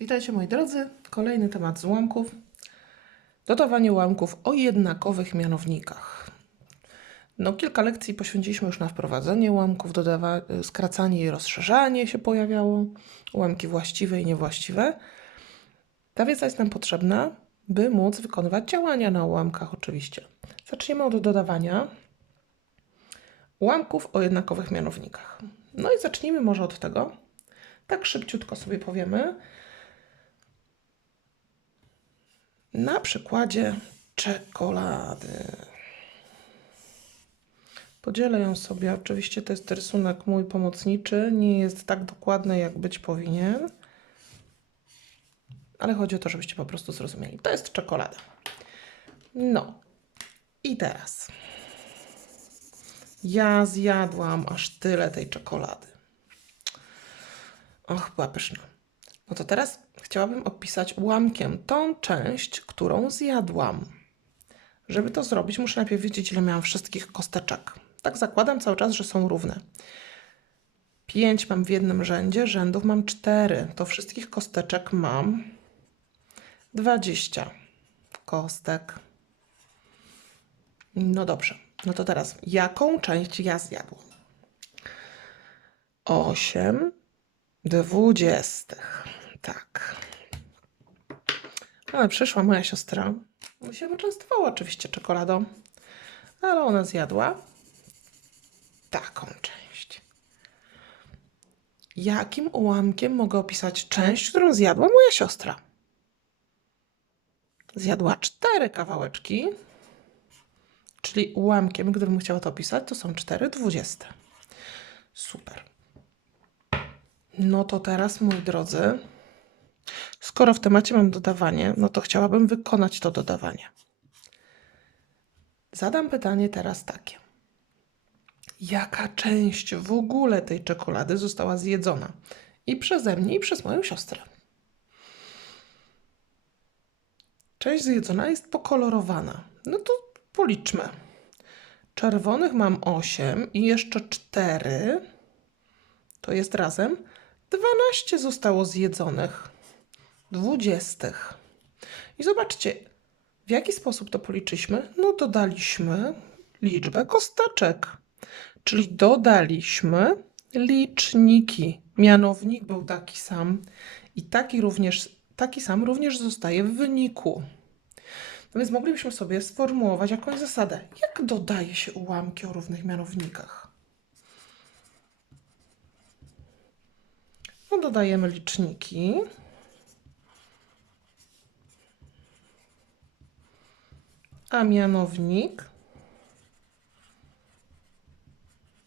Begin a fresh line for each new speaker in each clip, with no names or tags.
Witajcie moi drodzy. Kolejny temat z ułamków. Dodawanie ułamków o jednakowych mianownikach. No, kilka lekcji poświęciliśmy już na wprowadzenie ułamków, dodawa- skracanie i rozszerzanie się pojawiało, ułamki właściwe i niewłaściwe. Ta wiedza jest nam potrzebna, by móc wykonywać działania na ułamkach oczywiście. Zaczniemy od dodawania ułamków o jednakowych mianownikach. No i zacznijmy może od tego, tak szybciutko sobie powiemy, na przykładzie czekolady. Podzielę ją sobie. Oczywiście to jest rysunek mój pomocniczy. Nie jest tak dokładny, jak być powinien. Ale chodzi o to, żebyście po prostu zrozumieli. To jest czekolada. No. I teraz. Ja zjadłam aż tyle tej czekolady. Och, była pyszna. No to teraz chciałabym opisać ułamkiem tą część, którą zjadłam. Żeby to zrobić, muszę najpierw wiedzieć, ile miałam wszystkich kosteczek. Tak zakładam cały czas, że są równe. Pięć mam w jednym rzędzie, rzędów mam cztery. To wszystkich kosteczek mam dwadzieścia kostek. No dobrze. No to teraz, jaką część ja zjadłam? Osiem dwudziestych. Tak. Ale przyszła moja siostra. No się poczęstowała oczywiście czekoladą, ale ona zjadła taką część. Jakim ułamkiem mogę opisać część, którą zjadła moja siostra? Zjadła cztery kawałeczki, czyli ułamkiem, gdybym chciała to opisać, to są cztery dwudzieste. Super. No to teraz, moi drodzy, skoro w temacie mam dodawanie, no to chciałabym wykonać to dodawanie. Zadam pytanie teraz takie. Jaka część w ogóle tej czekolady została zjedzona? I przeze mnie, i przez moją siostrę. Część zjedzona jest pokolorowana. No to policzmy. Czerwonych mam 8 i jeszcze 4. To jest razem 12 zostało zjedzonych. Dwudziestych. I zobaczcie, w jaki sposób to policzyliśmy? No, dodaliśmy liczbę kosteczek, czyli dodaliśmy liczniki. Mianownik był taki sam i taki również, taki sam również zostaje w wyniku. No więc moglibyśmy sobie sformułować jakąś zasadę. Jak dodaje się ułamki o równych mianownikach? No, dodajemy liczniki. A mianownik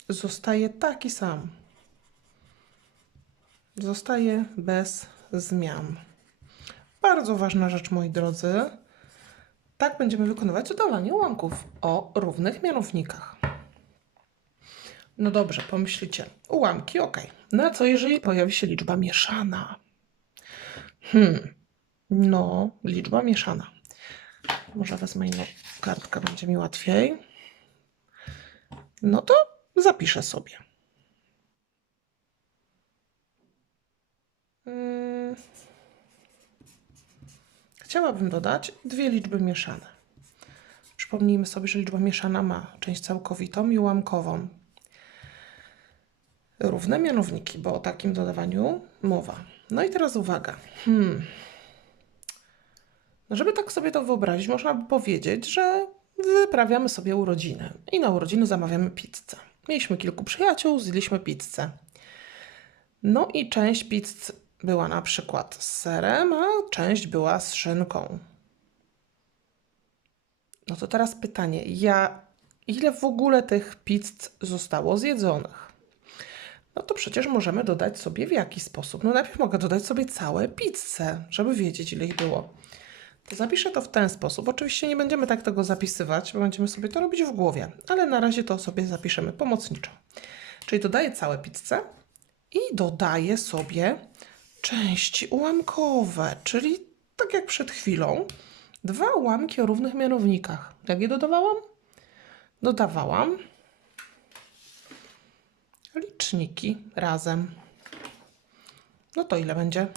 zostaje taki sam. Zostaje bez zmian. Bardzo ważna rzecz, moi drodzy. Tak będziemy wykonywać dodawanie ułamków o równych mianownikach. No dobrze, pomyślicie. Ułamki, ok. No a co jeżeli pojawi się liczba mieszana? Hmm, no, liczba mieszana. Może wezmę inną kartkę, będzie mi łatwiej. No to zapiszę sobie. Hmm. Chciałabym dodać dwie liczby mieszane. Przypomnijmy sobie, że liczba mieszana ma część całkowitą i ułamkową. Równe mianowniki, bo o takim dodawaniu mowa. No i teraz uwaga. Hmm. Żeby tak sobie to wyobrazić, można by powiedzieć, że wyprawiamy sobie urodziny i na urodziny zamawiamy pizzę. Mieliśmy kilku przyjaciół, zjedliśmy pizzę. No i część pizz była na przykład z serem, a część była z szynką. No to teraz pytanie, ja, ile w ogóle tych pizz zostało zjedzonych? No to przecież możemy dodać sobie w jaki sposób? No najpierw mogę dodać sobie całe pizze, żeby wiedzieć ile ich było. To zapiszę to w ten sposób. Oczywiście nie będziemy tak tego zapisywać, bo będziemy sobie to robić w głowie, ale na razie to sobie zapiszemy pomocniczo. Czyli dodaję całe pizzę i dodaję sobie części ułamkowe, czyli tak jak przed chwilą, dwa ułamki o równych mianownikach. Jak je dodawałam? Dodawałam liczniki razem. No to ile będzie?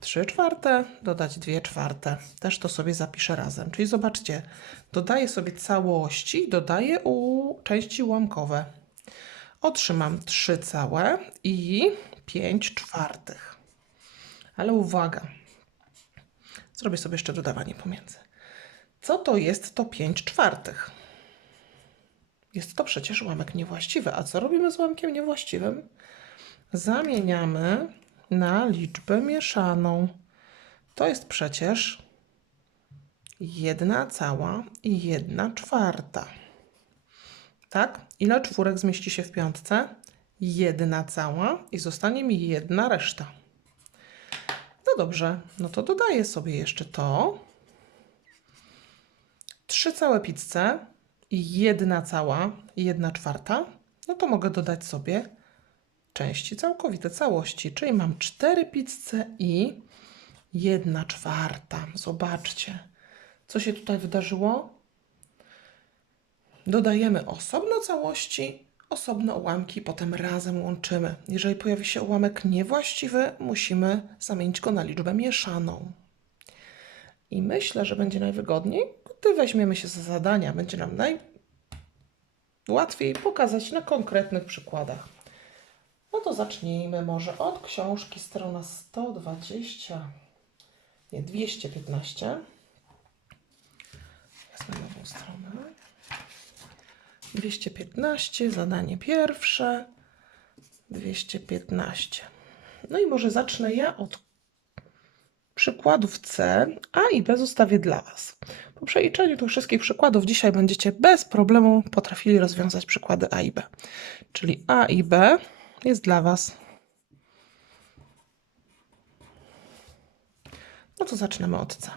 3 czwarte, dodać 2 czwarte. Też to sobie zapiszę razem. Czyli zobaczcie, dodaję sobie całości, dodaję u części ułamkowe. Otrzymam 3 całe i 5 czwartych. Ale uwaga, zrobię sobie jeszcze dodawanie pomiędzy. Co to jest to 5 czwartych? Jest to przecież ułamek niewłaściwy. A co robimy z ułamkiem niewłaściwym? Zamieniamy na liczbę mieszaną. To jest przecież jedna cała i jedna czwarta. Tak? Ile czwórek zmieści się w piątce? Jedna cała i zostanie mi jedna reszta. No dobrze, no to dodaję sobie jeszcze to. Trzy całe pizze i jedna cała i jedna czwarta. No to mogę dodać sobie części całkowite całości, czyli mam cztery pizze i jedna czwarta. Zobaczcie, co się tutaj wydarzyło. Dodajemy osobno całości, osobno ułamki, potem razem łączymy. Jeżeli pojawi się ułamek niewłaściwy, musimy zamienić go na liczbę mieszaną. I myślę, że będzie najwygodniej, gdy weźmiemy się za zadania. Będzie nam najłatwiej pokazać na konkretnych przykładach. No to zacznijmy może od książki, strona 120, nie, 215. Wezmę nową stronę. 215, zadanie pierwsze. 215. No i może zacznę ja od przykładów C, A i B zostawię dla Was. Po przeliczeniu tych wszystkich przykładów dzisiaj będziecie bez problemu potrafili rozwiązać przykłady A i B. Czyli A i B jest dla Was. No to zaczynamy od C.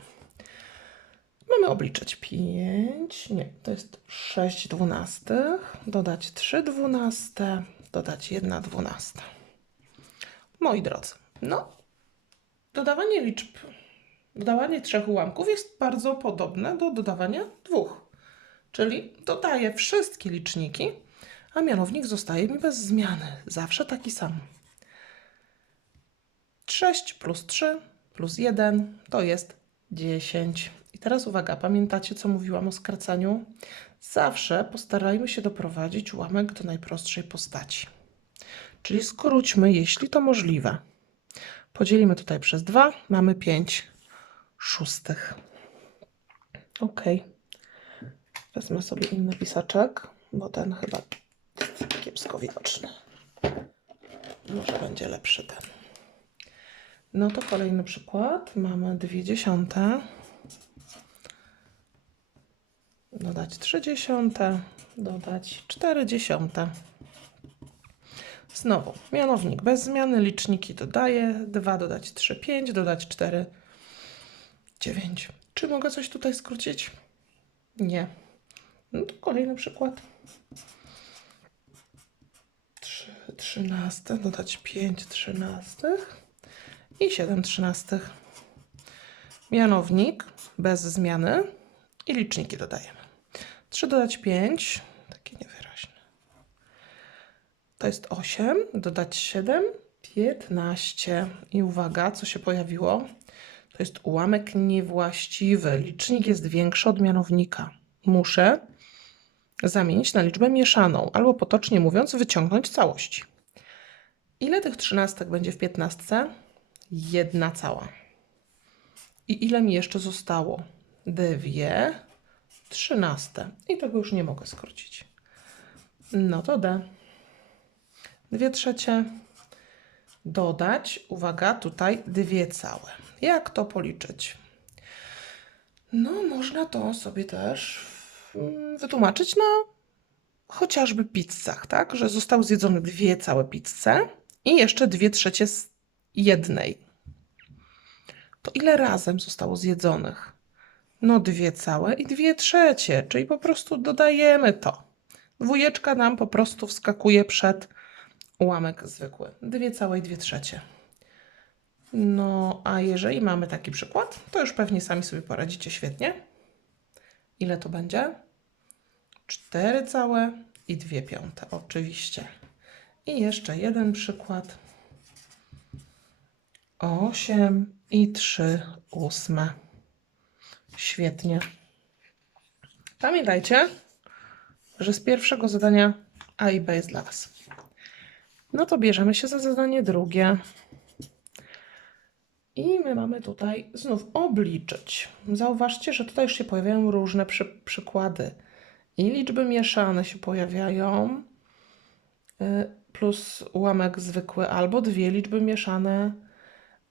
Mamy obliczyć 5, nie, to jest 6 dwunastych, dodać 3 dwunaste, dodać 1 dwunasta. Moi drodzy, no, dodawanie liczb, dodawanie trzech ułamków jest bardzo podobne do dodawania dwóch. Czyli dodaję wszystkie liczniki, a mianownik zostaje mi bez zmiany. Zawsze taki sam. 6 plus 3 plus 1 to jest 10. I teraz uwaga, pamiętacie co mówiłam o skracaniu? Zawsze postarajmy się doprowadzić ułamek do najprostszej postaci. Czyli skróćmy, jeśli to możliwe. Podzielimy tutaj przez 2, mamy 5 szóstych. Ok. Wezmę sobie inny pisaczek, bo ten chyba kiepsko widoczny. Może będzie lepszy ten. No to kolejny przykład. Mamy dwie dziesiąte. Dodać trzy dziesiąte. Dodać cztery dziesiąte. Znowu, mianownik bez zmiany, liczniki dodaję. 2 dodać 3, 5, dodać 4, 9. Czy mogę coś tutaj skrócić? Nie. No to kolejny przykład. 3 trzynaste, dodać 5 trzynastych i 7 trzynastych. Mianownik bez zmiany i liczniki dodajemy. 3 dodać 5, takie niewyraźne. To jest 8, dodać 7, 15. I uwaga, co się pojawiło? To jest ułamek niewłaściwy. Licznik jest większy od mianownika. Muszę zamienić na liczbę mieszaną, albo potocznie mówiąc, wyciągnąć całości. Ile tych trzynastek będzie w piętnastce? Jedna cała. I ile mi jeszcze zostało? Dwie trzynaste. I tego już nie mogę skrócić. No to D. Dwie trzecie. Dodać, uwaga, tutaj dwie całe. Jak to policzyć? No, można to sobie też mm, wytłumaczyć na chociażby pizzach, tak? Że zostały zjedzone dwie całe pizze i jeszcze dwie trzecie z jednej. To ile razem zostało zjedzonych? No dwie całe i dwie trzecie, czyli po prostu dodajemy to. Dwójeczka nam po prostu wskakuje przed ułamek zwykły. Dwie całe i dwie trzecie. No, a jeżeli mamy taki przykład, to już pewnie sami sobie poradzicie świetnie. Ile to będzie? Cztery całe i dwie piąte, oczywiście. I jeszcze jeden przykład. 8 i 3 ósme. Świetnie. Pamiętajcie, że z pierwszego zadania A i B jest dla Was. No to bierzemy się za zadanie drugie. I my mamy tutaj znów obliczyć. Zauważcie, że tutaj już się pojawiają różne przy, przykłady. I liczby mieszane się pojawiają, y, plus ułamek zwykły, albo dwie liczby mieszane,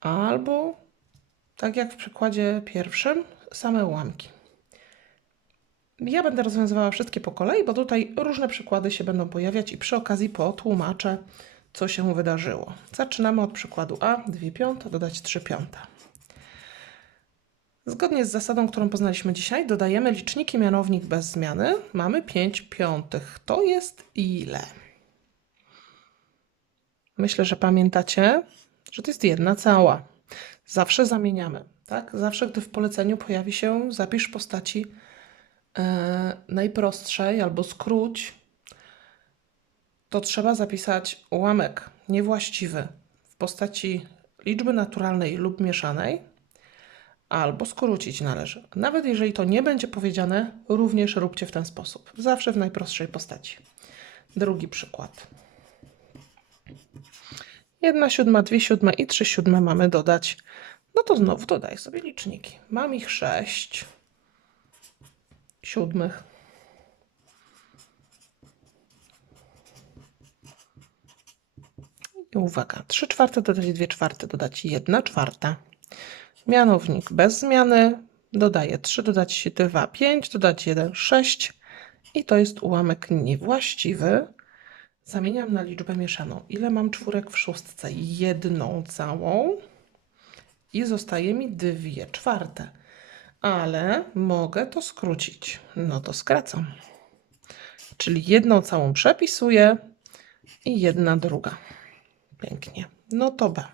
albo tak jak w przykładzie pierwszym, same ułamki. Ja będę rozwiązywała wszystkie po kolei, bo tutaj różne przykłady się będą pojawiać i przy okazji potłumaczę, co się wydarzyło. Zaczynamy od przykładu A, 2 piąte, dodać 3 piąte. Zgodnie z zasadą, którą poznaliśmy dzisiaj, dodajemy liczniki mianownik bez zmiany. Mamy 5 piątych. To jest ile? Myślę, że pamiętacie, że to jest jedna cała. Zawsze zamieniamy, tak? Zawsze, gdy w poleceniu pojawi się zapisz postaci e, najprostszej albo skróć, to trzeba zapisać ułamek niewłaściwy w postaci liczby naturalnej lub mieszanej, albo skrócić należy. Nawet jeżeli to nie będzie powiedziane, również róbcie w ten sposób. Zawsze w najprostszej postaci. Drugi przykład. 1 siódma, 2 siódme i 3 siódme mamy dodać. No to znowu dodaj sobie liczniki. Mam ich 6 siódmych. I uwaga, 3 czwarte dodać 2 czwarte, dodać 1 czwarta. Mianownik bez zmiany, dodaję 3, dodać 2, 5, dodać 1, 6 i to jest ułamek niewłaściwy. Zamieniam na liczbę mieszaną. Ile mam czwórek w szóstce? Jedną całą i zostaje mi dwie czwarte. Ale mogę to skrócić. No to skracam. Czyli jedną całą przepisuję i jedna druga. Pięknie. No to B.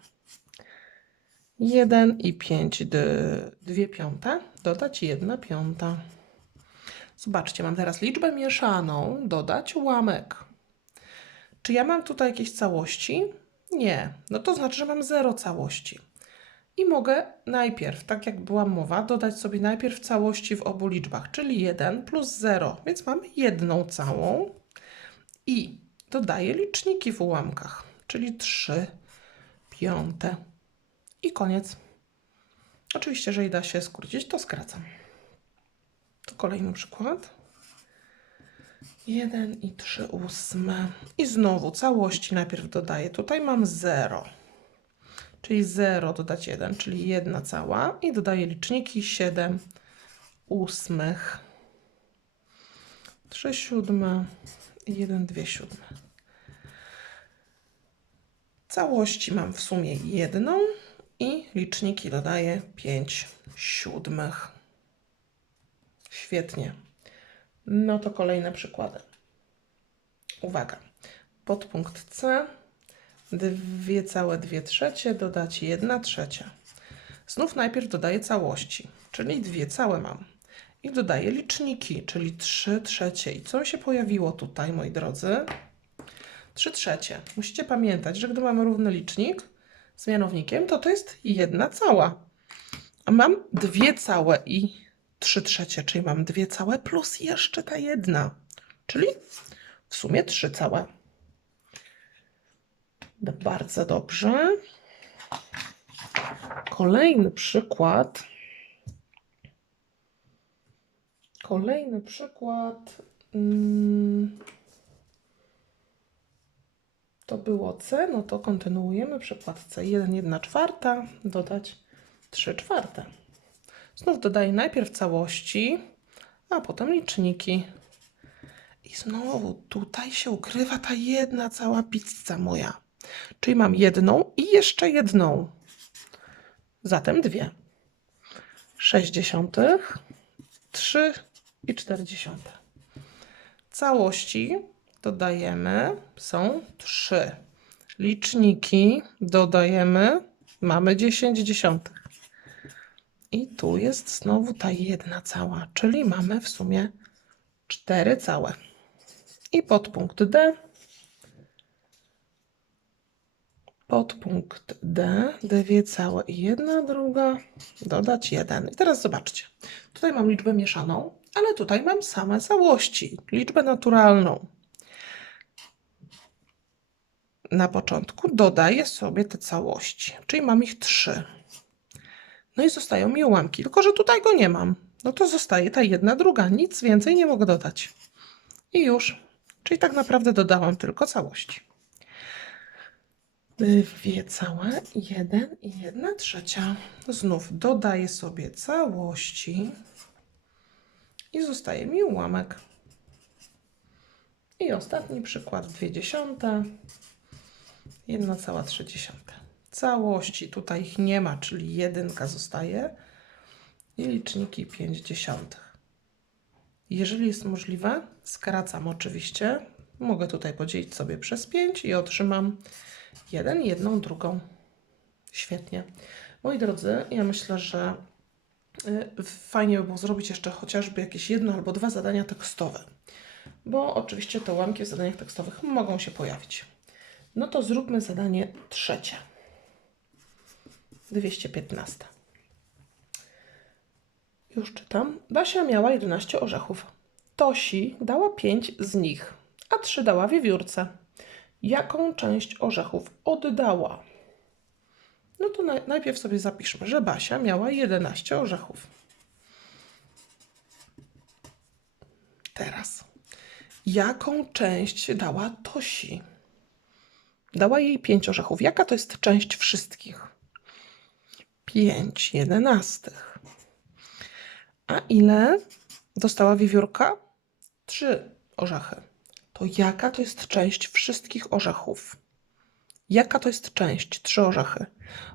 1 i 5, 2 piąte, dodać 1 piąta. Zobaczcie, mam teraz liczbę mieszaną, dodać ułamek. Czy ja mam tutaj jakieś całości? Nie. No to znaczy, że mam 0 całości. I mogę najpierw, tak jak była mowa, dodać sobie najpierw całości w obu liczbach, czyli 1 plus 0, więc mamy jedną całą i dodaję liczniki w ułamkach, czyli 3 piąte. I koniec. Oczywiście, jeżeli da się skrócić, to skracam. To kolejny przykład. 1 i 3 ósme. I znowu całości najpierw dodaję. Tutaj mam 0. Czyli 0 dodać 1, czyli 1 cała. I dodaję liczniki 7 ósmych. 3 siódme i 1 2 siódme. Całości mam w sumie jedną i liczniki dodaję 5 siódmych. Świetnie. No to kolejne przykłady. Uwaga. Podpunkt C. 2 całe 2 trzecie dodać 1 trzecia. Znów najpierw dodaję całości, czyli 2 całe mam. I dodaję liczniki, czyli 3 trzecie. I co się pojawiło tutaj, moi drodzy? 3 trzecie. Musicie pamiętać, że gdy mamy równy licznik, z mianownikiem, to to jest jedna cała. A mam dwie całe i trzy trzecie, czyli mam dwie całe plus jeszcze ta jedna, czyli w sumie trzy całe. No, bardzo dobrze. Kolejny przykład. Kolejny przykład. Hmm to było C, no to kontynuujemy przykład C. 1, 1 czwarta, dodać 3 czwarte. Znów dodaję najpierw całości, a potem liczniki. I znowu tutaj się ukrywa ta jedna cała pizza moja. Czyli mam jedną i jeszcze jedną. Zatem dwie. 60, 3 i 40. Całości dodajemy, są trzy. Liczniki dodajemy, mamy 10 dziesiątych. I tu jest znowu ta jedna cała, czyli mamy w sumie cztery całe. I podpunkt D. Podpunkt D, dwie całe i jedna druga, dodać jeden. I teraz zobaczcie, tutaj mam liczbę mieszaną, ale tutaj mam same całości, liczbę naturalną. Na początku dodaję sobie te całości, czyli mam ich trzy. No i zostają mi ułamki, tylko że tutaj go nie mam. No to zostaje ta jedna druga, nic więcej nie mogę dodać. I już. Czyli tak naprawdę dodałam tylko całości. Dwie całe, jeden i jedna trzecia. Znów dodaję sobie całości i zostaje mi ułamek. I ostatni przykład, dwie dziesiąte, jedna cała trzy dziesiąte. Całości, tutaj ich nie ma, czyli jedynka zostaje i liczniki pięć dziesiątych. Jeżeli jest możliwe, skracam oczywiście. Mogę tutaj podzielić sobie przez 5 i otrzymam 1, jedną, drugą. Świetnie. Moi drodzy, ja myślę, że y, fajnie by było zrobić jeszcze chociażby jakieś jedno albo dwa zadania tekstowe, bo oczywiście te ułamki w zadaniach tekstowych mogą się pojawić. No to zróbmy zadanie trzecie. 215. Już czytam. Basia miała 11 orzechów. Tosi dała 5 z nich, a 3 dała wiewiórce. Jaką część orzechów oddała? No to naj- najpierw sobie zapiszmy, że Basia miała 11 orzechów. Teraz. Jaką część dała Tosi? Dała jej 5 orzechów. Jaka to jest część wszystkich? 5 jedenastych. A ile dostała wiewiórka? Trzy orzechy. To jaka to jest część wszystkich orzechów? Jaka to jest część? Trzy orzechy.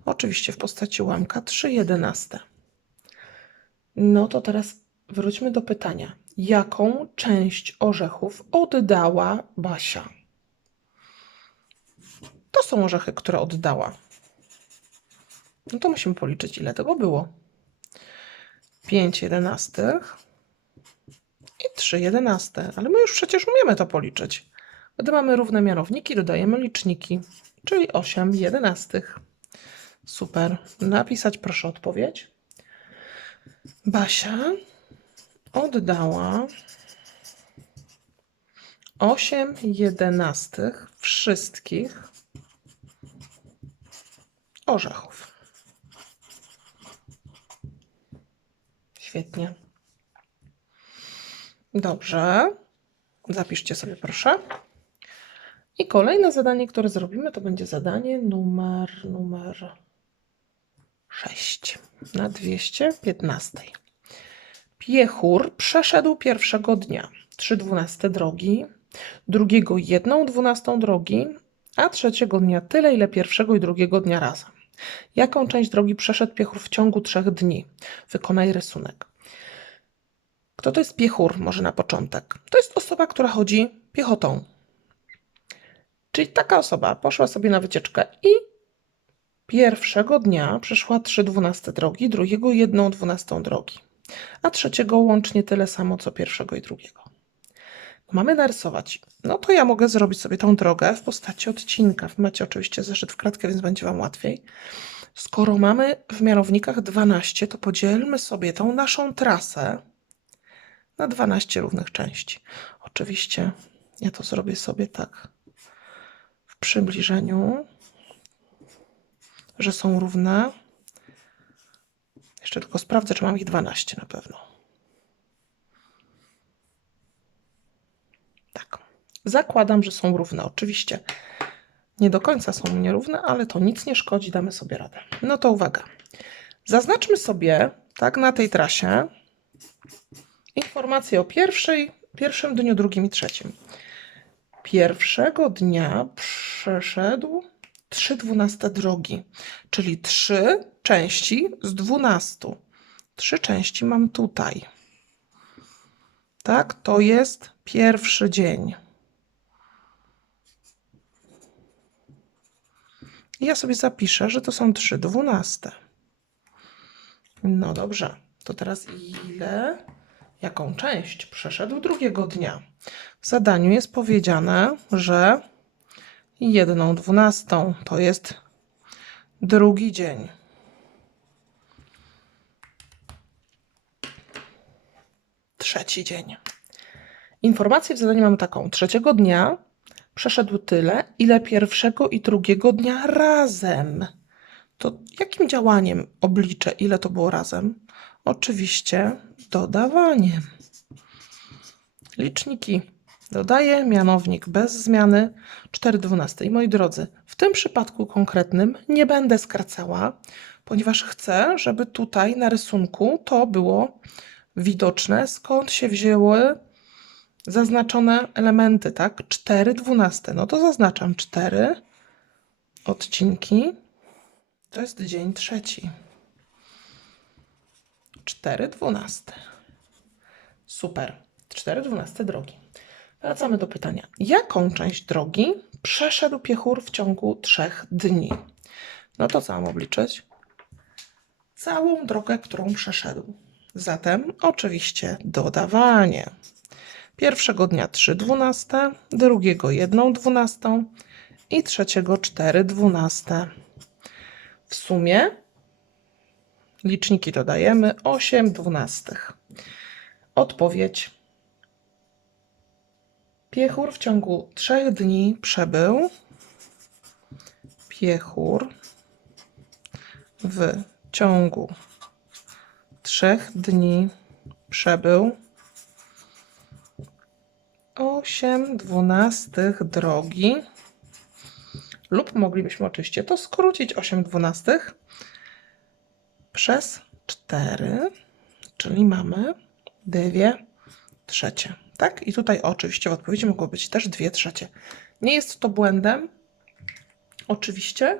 Oczywiście w postaci ułamka 3 jedenaste. No to teraz wróćmy do pytania. Jaką część orzechów oddała Basia? To są orzechy, które oddała. No to musimy policzyć, ile tego było. 5 jedenastych i 3 jedenaste. Ale my już przecież umiemy to policzyć. Gdy mamy równe mianowniki, dodajemy liczniki, czyli 8 jedenastych. Super. Napisać proszę odpowiedź. Basia oddała 8 jedenastych wszystkich orzechów. Świetnie. Dobrze. Zapiszcie sobie proszę. I kolejne zadanie, które zrobimy, to będzie zadanie numer, numer 6 na 215. Piechur przeszedł pierwszego dnia 3 dwunaste drogi, drugiego jedną dwunastą drogi, a trzeciego dnia tyle, ile pierwszego i drugiego dnia razem. Jaką część drogi przeszedł piechur w ciągu trzech dni? Wykonaj rysunek. Kto to jest piechur? Może na początek. To jest osoba, która chodzi piechotą. Czyli taka osoba poszła sobie na wycieczkę i pierwszego dnia przeszła 3 dwunaste drogi, drugiego jedną dwunastą drogi, a trzeciego łącznie tyle samo co pierwszego i drugiego. Mamy narysować. No to ja mogę zrobić sobie tą drogę w postaci odcinka. Macie oczywiście zeszyt w kratkę, więc będzie Wam łatwiej. Skoro mamy w mianownikach 12, to podzielmy sobie tą naszą trasę na 12 równych części. Oczywiście ja to zrobię sobie tak w przybliżeniu, że są równe. Jeszcze tylko sprawdzę, czy mam ich 12 na pewno. Tak. Zakładam, że są równe. Oczywiście nie do końca są nierówne, ale to nic nie szkodzi, damy sobie radę. No to uwaga. Zaznaczmy sobie, tak, na tej trasie informacje o pierwszej, pierwszym dniu, drugim i trzecim. Pierwszego dnia przeszedł 3 dwunaste drogi, czyli trzy części z 12. Trzy części mam tutaj. Tak, to jest pierwszy dzień. Ja sobie zapiszę, że to są trzy dwunaste. No dobrze, to teraz ile, jaką część przeszedł drugiego dnia? W zadaniu jest powiedziane, że jedną dwunastą to jest drugi dzień. Trzeci dzień. Informację w zadaniu mamy taką. Trzeciego dnia przeszedł tyle, ile pierwszego i drugiego dnia razem. To jakim działaniem obliczę, ile to było razem? Oczywiście dodawaniem. Liczniki dodaję, mianownik bez zmiany, 4 dwunaste. I moi drodzy, w tym przypadku konkretnym nie będę skracała, ponieważ chcę, żeby tutaj na rysunku to było widoczne, skąd się wzięły zaznaczone elementy, tak? 4 dwunaste. No to zaznaczam 4 odcinki. To jest dzień trzeci. 4 dwunaste. Super. 4 dwunaste drogi. Wracamy do pytania. Jaką część drogi przeszedł piechur w ciągu trzech dni? No to co mam obliczyć? Całą drogę, którą przeszedł. Zatem oczywiście dodawanie. Pierwszego dnia 3 dwunaste, drugiego 1 dwunastą i trzeciego 4 dwunaste. W sumie liczniki dodajemy 8 dwunastych. Odpowiedź. Piechur w ciągu trzech dni przebył. Piechur w ciągu trzech dni przebył 8 dwunastych drogi. Lub moglibyśmy oczywiście to skrócić 8 dwunastych przez 4, czyli mamy 2 trzecie. Tak? I tutaj oczywiście w odpowiedzi mogło być też 2 trzecie. Nie jest to błędem. Oczywiście.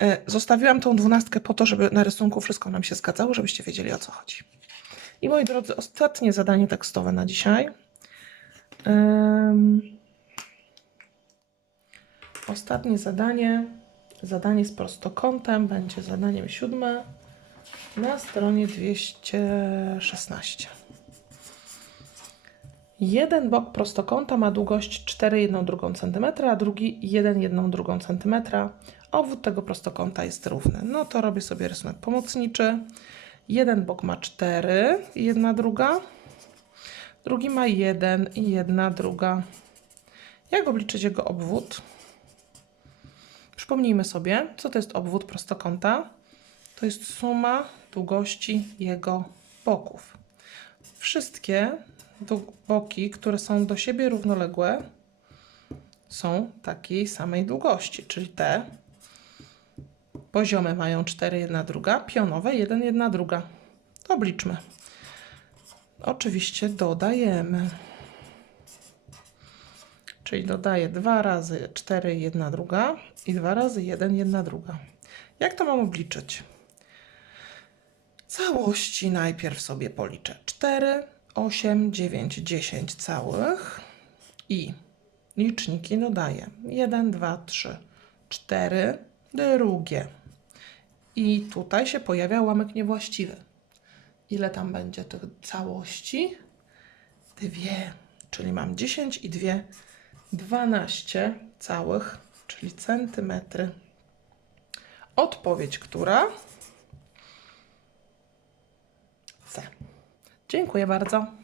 E, Zostawiłam tą dwunastkę po to, żeby na rysunku wszystko nam się zgadzało, żebyście wiedzieli o co chodzi. I moi drodzy, ostatnie zadanie tekstowe na dzisiaj. Ym, Ostatnie zadanie, zadanie z prostokątem, będzie zadaniem siódme na stronie 216. Jeden bok prostokąta ma długość 4,1 cm, a drugi 1,1 cm. Obwód tego prostokąta jest równy. No to robię sobie rysunek pomocniczy. Jeden bok ma 4 i jedna druga. Drugi ma 1 i jedna druga. Jak obliczyć jego obwód? Przypomnijmy sobie, co to jest obwód prostokąta. To jest suma długości jego boków. Wszystkie boki, które są do siebie równoległe, są takiej samej długości, czyli te poziome mają 4 jedna druga, pionowe 1 jedna druga. To obliczmy. Oczywiście dodajemy. Czyli dodaję 2 razy 4 1 druga i 2 razy 1 1 druga. Jak to mam obliczyć? Całości najpierw sobie policzę. 4, 8, 9, 10 całych i liczniki dodaję. 1, 2, 3, 4, drugie. I tutaj się pojawia ułamek niewłaściwy. Ile tam będzie tych całości? Dwie, czyli mam 10 i 2, 12 całych, czyli centymetry. Odpowiedź, która? C. Dziękuję bardzo.